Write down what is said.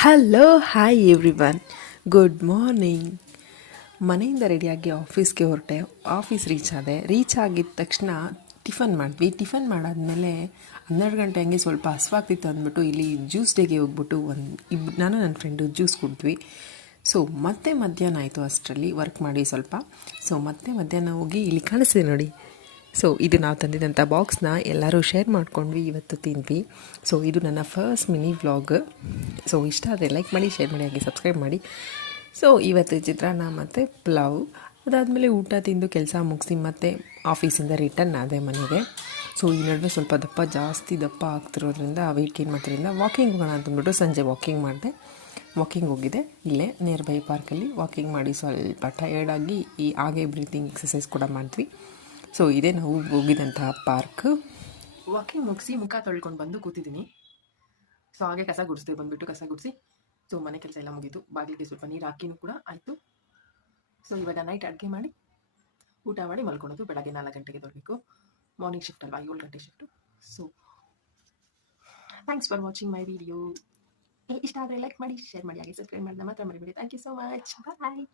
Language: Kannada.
Hello hi everyone, good morning. ಮನೆಯಿಂದ ರೆಡಿಯಾಗಿ ಆಫೀಸ್ಗೆ ಹೊರಟೆ. ಆಫೀಸ್ ರೀಚ್ ಆಗಿದ ತಕ್ಷಣ ಟಿಫನ್ ಮಾಡಾದ್ಮೇಲೆ 12 ಗಂಟೆ ಹಂಗೆ ಸ್ವಲ್ಪ ಹಸ್ವಾಗ್ತಿತ್ತು ಅಂದ್ಬಿಟ್ಟು ಇಲ್ಲಿ ಜ್ಯೂಸ್ ಡೇಗೆ ಹೋಗ್ಬಿಟ್ಟು ನಾನು ನನ್ನ ಫ್ರೆಂಡು ಜ್ಯೂಸ್ ಕುಡಿದ್ವಿ. ಸೊ ಮತ್ತೆ ಮಧ್ಯಾಹ್ನ ಆಯಿತು, ಅಷ್ಟರಲ್ಲಿ ವರ್ಕ್ ಮಾಡಿ ಸ್ವಲ್ಪ. ಸೊ ಮತ್ತೆ ಮಧ್ಯಾಹ್ನ ಹೋಗಿ ಇಲ್ಲಿ ಕಾಣಿಸ್ತಿದೆ ನೋಡಿ. ಸೊ ಇದು ನಾವು ತಂದಿದ್ದಂಥ ಬಾಕ್ಸ್ನ ಎಲ್ಲರೂ ಶೇರ್ ಮಾಡ್ಕೊಂಡ್ವಿ, ಇವತ್ತು ತಿಂದ್ವಿ. ಸೊ ಇದು ನನ್ನ ಫಸ್ಟ್ ಮಿನಿ ವ್ಲಾಗ್. ಸೊ ಇಷ್ಟ ಆದರೆ ಲೈಕ್ ಮಾಡಿ, ಶೇರ್ ಮಾಡಿ, ಹಾಗೆ ಸಬ್ಸ್ಕ್ರೈಬ್ ಮಾಡಿ. ಸೊ ಇವತ್ತು ಚಿತ್ರಾನ್ನ ಮತ್ತು ಪಲಾವ್. ಅದಾದಮೇಲೆ ಊಟ ತಿಂದು ಕೆಲಸ ಮುಗಿಸಿ ಮತ್ತೆ ಆಫೀಸಿಂದ ರಿಟರ್ನ್ ಆದೆ ಮನೆಗೆ. ಸೊ ಈ ನಡುವೆ ಸ್ವಲ್ಪ ಜಾಸ್ತಿ ದಪ್ಪ ಆಗ್ತಿರೋದ್ರಿಂದ, ವೆಯ್ಟ್ ಗೇನ್ ಮಾಡ್ತಿರೋದ್ರಿಂದ ವಾಕಿಂಗ್ ಹೋಗೋಣ ಅಂತಂದ್ಬಿಟ್ಟು ಸಂಜೆ ವಾಕಿಂಗ್ ಹೋಗಿದ್ದೆ. ಇಲ್ಲೇ ನಿಯರ್ ಬೈ ಪಾರ್ಕಲ್ಲಿ ವಾಕಿಂಗ್ ಮಾಡಿ ಸ್ವಲ್ಪ ಟಯರ್ಡಾಗಿ ಹಾಗೆ ಬ್ರೀತಿಂಗ್ ಎಕ್ಸಸೈಸ್ ಕೂಡ ಮಾಡಿದ್ವಿ. ಸೊ ಇದೇ ನಾವು ಹೋಗಿದ್ದಂತಹ ಪಾರ್ಕ್. ವಾಕಿಂಗ್ ಮುಗಿಸಿ ಮುಖ ತೊಳ್ಕೊಂಡು ಬಂದು ಕೂತಿದ್ದೀನಿ. ಸೊ ಹಾಗೆ ಕಸ ಗುಡಿಸಿ ಸೊ ಮನೆ ಕೆಲಸ ಎಲ್ಲ ಮುಗೀತು. ಬಾಗಿಲಿಗೆ ಸ್ವಲ್ಪ ನೀರು ಹಾಕಿನೂ ಕೂಡ ಆಯಿತು. ಸೊ ಇವಾಗ ನೈಟ್ ಅಡುಗೆ ಮಾಡಿ ಊಟ ಮಾಡಿ ಮಲ್ಕೊಳೋದು. ಬೆಳಗ್ಗೆ 4 ಗಂಟೆಗೆ ತೊಡಬೇಕು. ಮಾರ್ನಿಂಗ್ ಶಿಫ್ಟ್ ಅಲ್ವಾ, 7 ಗಂಟೆ shift. So thanks for watching my video. ಇಷ್ಟ ಆದರೆ ಲೈಕ್ ಮಾಡಿ, ಶೇರ್ ಮಾಡಿ, ಹಾಗೆ ಸಬ್ಸ್ಕ್ರೈಬ್ ಮಾಡಿದ ಮಾತ್ರ ಮರಿಬೇಡಿ. Thank you so much. Bye.